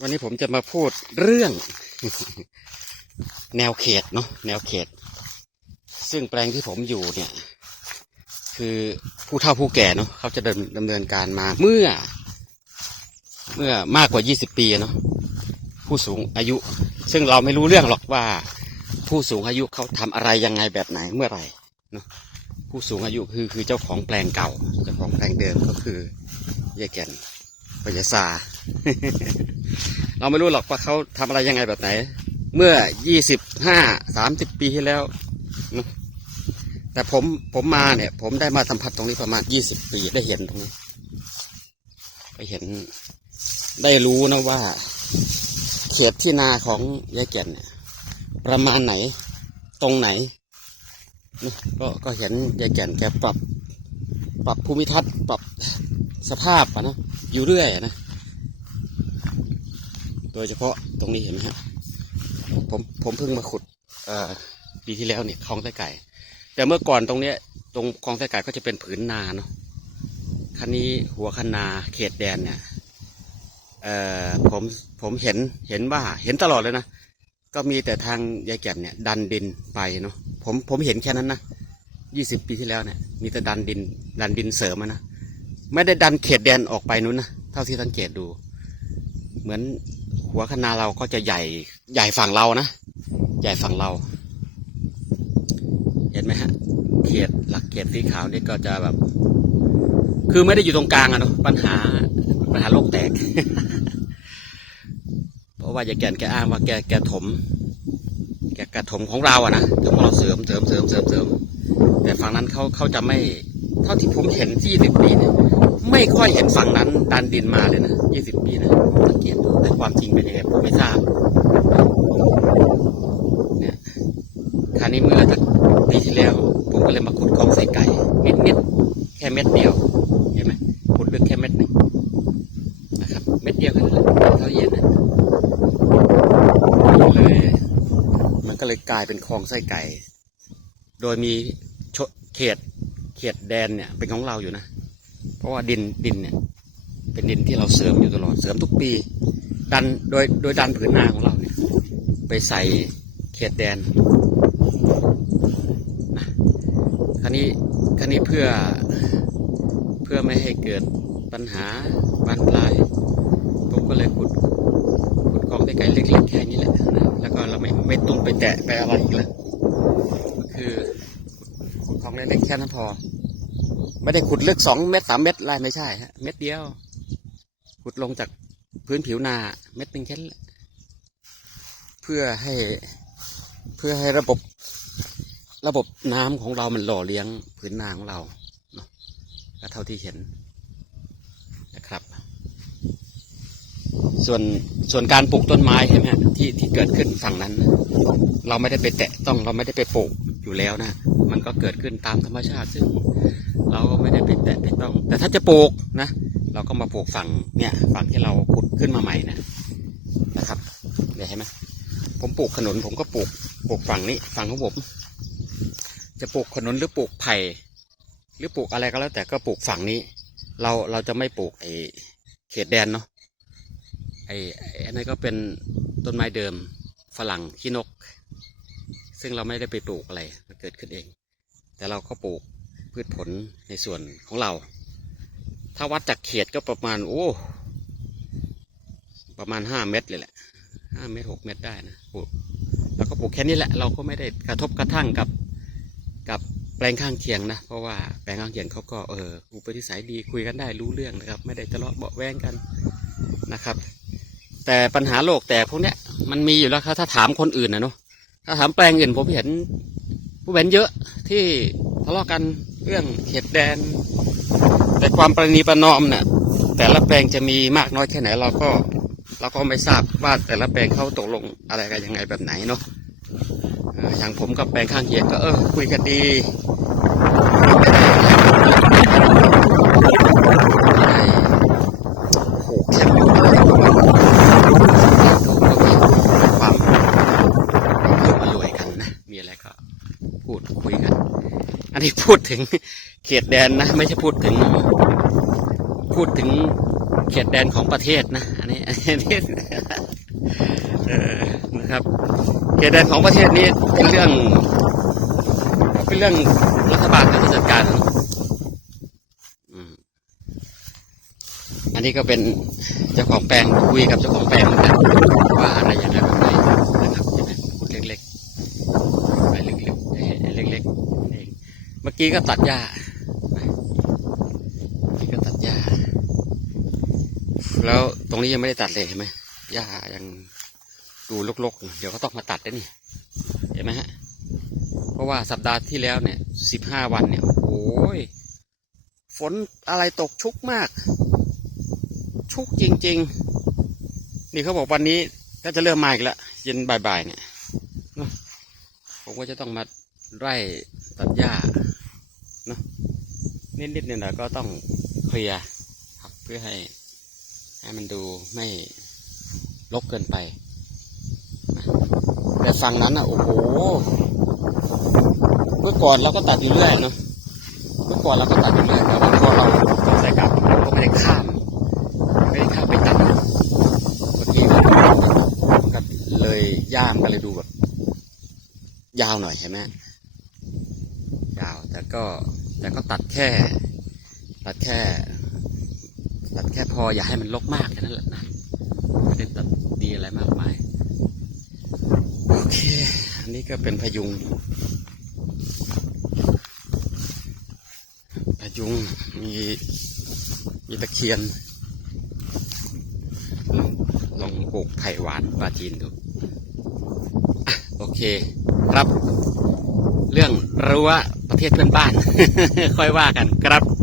วันนี้ผมจะมาพูดเรื่อง แนวเขตเนาะแนวเขต ซึ่งแปลงที่ผมอยู่เนี่ย คือผู้เฒ่าผู้แก่เนาะเขาจะดำดำเนินการมาเมื่อ เมื่อมากกว่า 20 ปีเนาะผู้สูงอายุ ซึ่งเราไม่รู้เรื่องหรอกว่า ผู้สูงอายุเขาทำอะไรยังไงแบบไหนเมื่อไหร่เนาะผู้สูงอายุคือคือเจ้าของแปลงเก่าเจ้าของแปลงเดิมก็คือยายแก่นปยาซา เราไม่รู้หรอกว่าเขาทำอะไรยังไงแบบไหน เมื่อยี่สิบห้าสามสิบปีที่แล้ว แต่ผมผมมาเนี่ย ผมได้มาสัมผัสตรงนี้ประมาณยี่สิบปีได้เห็นตรงนี้ไปเห็นได้รู้นะว่า เขตที่นาของยายแก่นเนี่ย ประมาณไหน ตรงไหนนก็ก็เห็นยายแก่นแกปรับ ปรับภูมิทัศน์ปรับสภาพอะนะอยู่เรื่อยนะ โดยเฉพาะตรงนี้เห็นไหมฮะผมผมเพิ่งมาขุดปีที่แล้วเนี่ยคลองไส้ไก่ แต่เมื่อก่อนตรงเนี้ยตรงคลองไส้ไก่ก็จะเป็นผืนนาเนาะคันนี้หัวคันนาเขตแดนเนี่ยเอ่อผมผมเห็นเห็นว่าเห็นตลอดเลยนะ ก็มีแต่ทางยายแก่นเนี่ย ดันดินไปเนาะผมผมเห็นแค่นั้นนะยี่สิบปีที่แล้วเนี่ย มีแต่ดันดิน ดันดินเสริมนะไม่ได้ดันเขตแดนออกไปนู้นนะเท่าที่สังเกตดู เหมือน หัวคณะเราก็จะใหญ่ใหญ่ฝั่งเรานะ ใหญ่ฝั่งเรา เห็นไหมฮะ เขตหลักเขตสีขาวนี่ก็จะแบบ คือไม่ได้อยู่ตรงกลางอะเนาะปัญหาปัญหาโลกแตก เพราะว่าอย่าแกนแกอ้างว่าแกแกถม แกกระถมของเราอะนะแต่ของเราเสริมเสริมเสริมเสริมเสริมแต่ฝั่งนั้นเขาเขาจะไม่ เท่าที่ผมเห็นที่สิบปีเนี่ย ไม่ค่อยเห็นฝั่งนั้นดันดินมาเลยนะยี่สิบปีนะสังเกตดูแต่ความจริงเป็นยังไงผมไม่ทราบเนี่ยคราวนี้เมื่อสักปีที่แล้ว ผมก็เลยมาขุดคลองใส่ไก่เม็ดเม็ดแค่เม็ดเดียวเห็นไหมขุดลึกแค่เม็ดหนึ่งนะครับ เม็ดเดียวแค่นั้นแหละเท่าเย็นนะเลยมันก็เลยกลายเป็นคลองไส้ไก่ โดยมีเขตเขตแดนเนี่ยเป็นของเราอยู่นะ ราะว่าดินดินเนี่ยเป็นดินที่เราเสริมอยู่ตลอดเสริมทุกปี ดันโดยโดยดันผืนนาของเราเนี่ย ไปใส่เขตแดนนะครานี้ครานี้เพื่อเพื่อไม่ให้เกิดปัญหาบานปลายผมก็เลยขุดขุดคลองได้ไกลเล็กๆแค่นี้แหละนะแล้วก็เราไม่ไม่ต้องไปแตะไปอะไรอีกแล้วก็คือขุดคลองเล็กๆแค่นั้นพอ ไม่ได้ขุดลึกสองเมตรสามเมตรอะไรไม่ใช่ฮะเม็ดเดียว ขุดลงจากพื้นผิวนาเม็ดหนึ่งแค่เพื่อให้เพื่อให้ระบบระบบน้ำของเรามันหล่อเลี้ยงพื้นนาของเราเนาะก็เท่าที่เห็นนะครับ ส่วนส่วนการปลูกต้นไม้ใช่ไหมที่ที่เกิดขึ้นฝั่งนั้น เราไม่ได้ไปแตะต้องเราไม่ได้ไปปลูกอยู่แล้วนะ มันก็เกิดขึ้นตามธรรมชาติซึ่ง เราก็ไม่ได้ไปแตะไปต้อง แต่ถ้าจะปลูกนะ เราก็มาปลูกฝั่งเนี่ยฝั่งที่เราขุดขึ้นมาใหม่นะนะครับเดี๋ยวเห็นไหมผมปลูกขนุนผมก็ปลูกปลูกฝั่งนี้ฝั่งของผมจะปลูกขนุนหรือปลูกไผ่หรือปลูกอะไรก็แล้ว แต่ก็ปลูกฝั่งนี้ เราเราจะไม่ปลูกไอ้เขตแดนเนาะไอ้ไอ้อันนั้นก็เป็นต้นไม้เดิมฝรั่งขี้นก ซึ่งเราไม่ได้ไปปลูกอะไรมันเกิดขึ้นเอง แต่เราก็ปลูก พืชผลในส่วนของเรา ถ้าวัดจากเขตก็ประมาณโอ้ ประมาณห้าเมตรเลยแหละห้าเมตรหกเมตรได้นะปลูกแล้วก็ปลูกแค่นี้แหละ เราก็ไม่ได้กระทบกระทั่งกับกับแปลงข้างเคียงนะ เพราะว่าแปลงข้างเคียงเขาก็เอออุปนิสัยดีคุยกันได้รู้เรื่องนะครับ ไม่ได้ทะเลาะเบาแวงกันนะครับ แต่ปัญหาโลกแต่พวกเนี้ยมันมีอยู่แล้วครับถ้าถามคนอื่นนะเนาะถ้าถามแปลงอื่นผมเห็นผู้เห็นเยอะที่ทะเลาะกัน เรื่องเขตแดน แต่ความประนีประนอมเนี่ยแต่ละแปลงจะมีมากน้อยแค่ไหนเราก็เราก็ไม่ทราบว่าแต่ละแปลงเขาตกลงอะไรกันยังไงแบบไหนเนาะเอ่ออย่างผมกับแปลงข้างเคียงก็เออคุยกันดีไม่ได้โขกแคบอยู่อะไรประมาณนั้นดูก็มีความร่วมรวยกันนะ มีอะไรก็พูดคุยกัน อันนี้ พูดถึงเขตแดนนะ ไม่ใช่พูดถึง พูดถึงเขตแดนของประเทศนะ อันนี้อันนี้เออนะครับ เขตแดนของประเทศนี้เป็นเรื่อง เป็นเรื่องรัฐบาลเขาจะจัดการอันนี้ก็เป็นเจ้าของแปลงคุยกับเจ้าของแปลงเหมือนกันว่าอะไรอย่างไรแบบไหนนะครับใช่ไหมพูดเล็กๆไปลึกๆเล็กๆเองเมื่อ กี้ก็ตัดหญ้าเมื่อกี้ก็ตัดหญ้า แล้วตรงนี้ยังไม่ได้ตัดเลยเห็นไหมหญ้ายังดูรกๆอยู่เดี๋ยวก็ต้องมาตัดแล้วนี่ เห็นไหมฮะ เพราะว่าสัปดาห์ที่แล้วเนี่ยสิบห้าวันเนี่ย โอ้ย ฝนอะไรตกชุกมาก ชุกจริง ๆ นี่เขาบอกวันนี้ก็จะเริ่มมาอีกแล้วเย็นบ่ายๆเนี่ยผมก็จะต้องมาไล่ตัดหญ้า เนาะนิดๆเนี่ยนะก็ต้องเคลียร์ครับเพื่อให้ให้มันดูไม่รกเกินไป แต่ฝั่งนั้นอะโอ้โหเมื่อก่อนเราก็ตัดอยู่เรื่อยเนาะเมื่อก่อนเราก็ตัดอยู่เรื่อยแต่ว่าพอเราใส่กลับก็ไม่ได้ข้ามไม่ได้ข้ามไปตัดเมื่อกี้ก็ก็เลยย่ามก็เลยดูแบบยาวหน่อยเห็นไหม ยาวแต่ก็แต่ก็ตัดแค่ ตัดแค่ ตัดแค่พออย่าให้มันลกมากแค่นั้นแหละนะไม่ได้ตัดดีอะไรมากมาย โอเค อันนี้ก็เป็นพยุง พยุงมีมีตะเคียนลองลองปลูกไผ่หวานปลาจีนดูโอเค ครับ เรื่องรั้ว ประเทศเพื่อนบ้าน ค่อยว่ากันครับ